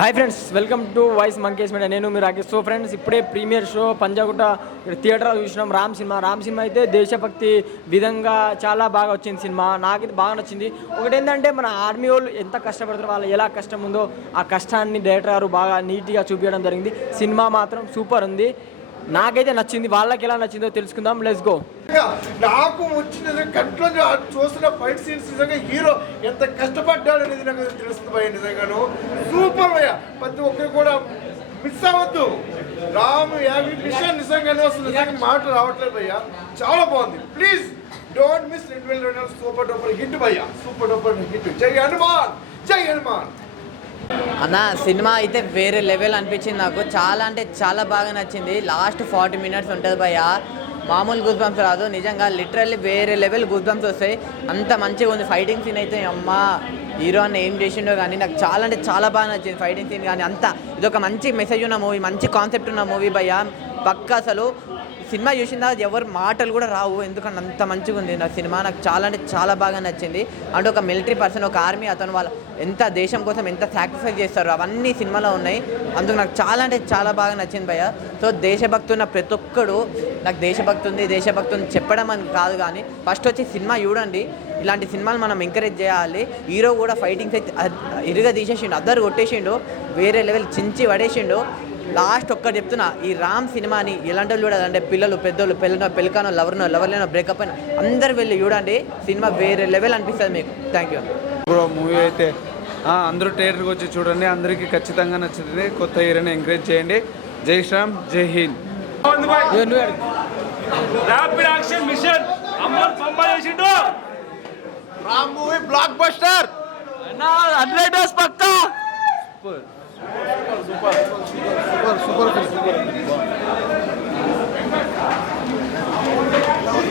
Hi friends, welcome to voice Mankesh media. నేను మీరు Rakesh. So friends, ఇప్పుడే ప్రీమియర్ షో పంజాగుట్ట థియేటర్లో చూసినాం రామ్ సినిమా అయితే దేశభక్తి విధంగా చాలా బాగా వచ్చింది సినిమా. నాకైతే బాగా నచ్చింది. ఒకటి ఏంటంటే, మన ఆర్మీ వాళ్ళు ఎంత కష్టపడతారో, వాళ్ళు ఎలా కష్టం ఉందో ఆ కష్టాన్ని డైరెక్టర్ గారు బాగా నీట్గా చూపించడం జరిగింది. సినిమా మాత్రం సూపర్ ఉంది, నాకైతే నచ్చింది. వాళ్ళకి ఎలా నచ్చిందో తెలుసుకుందాం. Let's go. నాకు వచ్చిన కంట్లో చూసిన ఫైట్ సీన్స్ నిజంగా హీరో ఎంత కష్టపడ్డాడు అనేది నాకు తెలుస్తుంది భయ్య. నిజంగాను సూపర్ భయ్య. ప్రతి ఒక్కరు కూడా మిస్ అవ్వద్దు. రామ్ యాభై మిషన్ నిజంగానే వస్తుంది. నిజంగా మాటలు రావట్లేదు భయ్య, చాలా బాగుంది. Please don't miss 2022 super duper hit భయ్య, సూపర్ డూపర్ హిట్. జై హనుమాన్, జై హనుమాన్. అన్న సినిమా అయితే వేరే లెవెల్ అనిపించింది నాకు. చాలా అంటే చాలా బాగా నచ్చింది. లాస్ట్ 40 మినిట్స్ ఉంటుంది భయ్య, మామూలు గూస్ బంప్స్ రాదు. నిజంగా లిటరల్లీ వేరే లెవెల్ గూస్ బంప్స్ వస్తాయి. అంత మంచిగా ఉంది. ఫైటింగ్ సీన్ అయితే అమ్మ హీరో అన్న ఏం చేసిండో కానీ నాకు చాలా అంటే చాలా బాగా నచ్చింది. ఫైటింగ్ సీన్ కానీ అంతా ఇదొక మంచి మెసేజ్ ఉన్న మూవీ, మంచి కాన్సెప్ట్ ఉన్న మూవీ భయ్య. పక్క అసలు సినిమా చూసిన ఎవరు మాటలు కూడా రావు, ఎందుకంటే అంత మంచిగా ఉంది నా సినిమా. నాకు చాలా అంటే చాలా బాగా నచ్చింది. అంటే ఒక మిలిటరీ పర్సన్, ఒక ఆర్మీ, అతను వాళ్ళ ఎంత దేశం కోసం ఎంత సాక్రిఫైస్ చేస్తారో అవన్నీ సినిమాలో ఉన్నాయి. అందుకు నాకు చాలా అంటే చాలా బాగా నచ్చింది భయ్య. సో దేశభక్తి ఉన్న ప్రతి ఒక్కడు నాకు దేశభక్తి ఉంది చెప్పడం అని కాదు, కానీ ఫస్ట్ వచ్చి సినిమా చూడండి. ఇలాంటి సినిమాలు మనం ఎంకరేజ్ చేయాలి. హీరో కూడా ఫైటింగ్స్ అయితే ఇరుగా తీసేసిండు, అద్దరు కొట్టేసిండు, వేరే లెవెల్ చించి పడేసిండు. లాస్ట్ ఒక్కటి చెప్తున్నా, ఈ రామ్ సినిమాని ఎలాంటి వాళ్ళు చూడాలి అంటే పిల్లలు, పెద్దోళ్ళు, పెళ్ళికానో, లవర్లేనో, బ్రేకప్ అయినా అందరు వెళ్ళి చూడండి. సినిమా వేరే లెవెల్ అనిపిస్తుంది మీకు. Thank you bro. మూవీ అయితే అందరూ థియేటర్కి వచ్చి చూడండి, అందరికీ ఖచ్చితంగా నచ్చుతుంది. కొత్త హీరోని ఎంకరేజ్ చేయండి. జై శ్రీరామ్, జై Hind. Rapid action machine Amar సంపాదించిండు. Ram movie block buster. అడ్లైటర్స్ పక్కా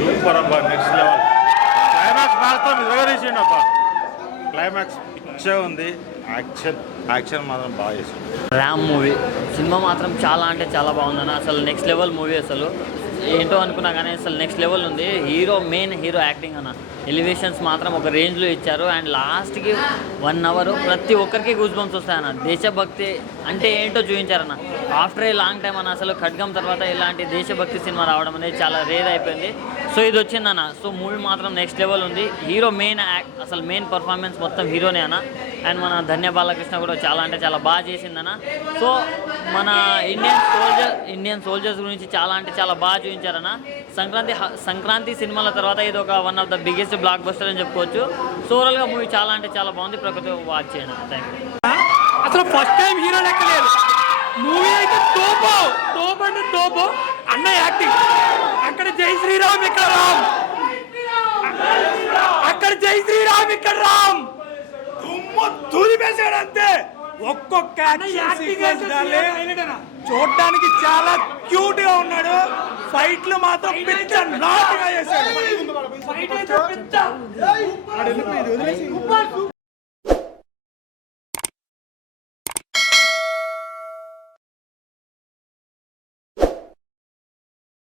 సూపర్ అబ్బా, నెక్స్ట్ లెవెల్. క్లైమాక్స్ మాత్రం విరగదీసిండు అబ్బా. క్లైమాక్స్ పిచ్చే ఉంది. యాక్షన్ మాత్రం బాగా చేసిండు. రామ్ మూవీ సినిమా మాత్రం చాలా అంటే చాలా బాగుందన్న. అసలు నెక్స్ట్ లెవెల్ మూవీ. అసలు ఏంటో అనుకున్నా కానీ అసలు నెక్స్ట్ లెవెల్ ఉంది. మెయిన్ హీరో యాక్టింగ్ అన్న, ఎలివేషన్స్ మాత్రం ఒక రేంజ్లో ఇచ్చారు. అండ్ లాస్ట్కి 1 అవర్ ప్రతి ఒక్కరికి గూస్ బంప్స్ వస్తాయన్న. దేశభక్తి అంటే ఏంటో చూపించారన్న. ఆఫ్టర్ ఏ లాంగ్ టైం అన్న, అసలు ఖడ్గం తర్వాత ఇలాంటి దేశభక్తి సినిమా రావడం అనేది చాలా రేర్ అయిపోయింది. సో ఇది వచ్చిందన్న. సో మూవీ మాత్రం నెక్స్ట్ లెవెల్ ఉంది. హీరో అసలు మెయిన్ పర్ఫార్మెన్స్ మొత్తం హీరోనే అన్న. అండ్ మన ధన్య బాలకృష్ణ కూడా చాలా అంటే చాలా బాగా చేసిందన్న. సో మన ఇండియన్ సోల్జర్స్ గురించి చాలా అంటే చాలా బాగా చూపించారన్న. సంక్రాంతి సినిమాల తర్వాత ఇది ఒక one of the biggest block buster అని చెప్పుకోవచ్చు. సో ఓవరాల్గా మూవీ చాలా అంటే చాలా బాగుంది. ప్రకృతి వాచ్ చేయండి. Thank you. అసలు ఫస్ట్ టైం హీరో లెక్కలేదు. మూవీ అయితే తోపు అంటే తోపు. అన్న యాక్టింగ్ అక్కడ జై శ్రీరామ్, ఇక్కడ రామ్. అక్కడ జై శ్రీరామ్, ఇక్కడ రామ్. తూలిపేశాడు అంతే. ఒక్కొక్క చూడటానికి చాలా క్యూట్ గా ఉన్నాడు. ఫైట్లు మాత్రం పిచ్చ నాటుగా చేశాడు.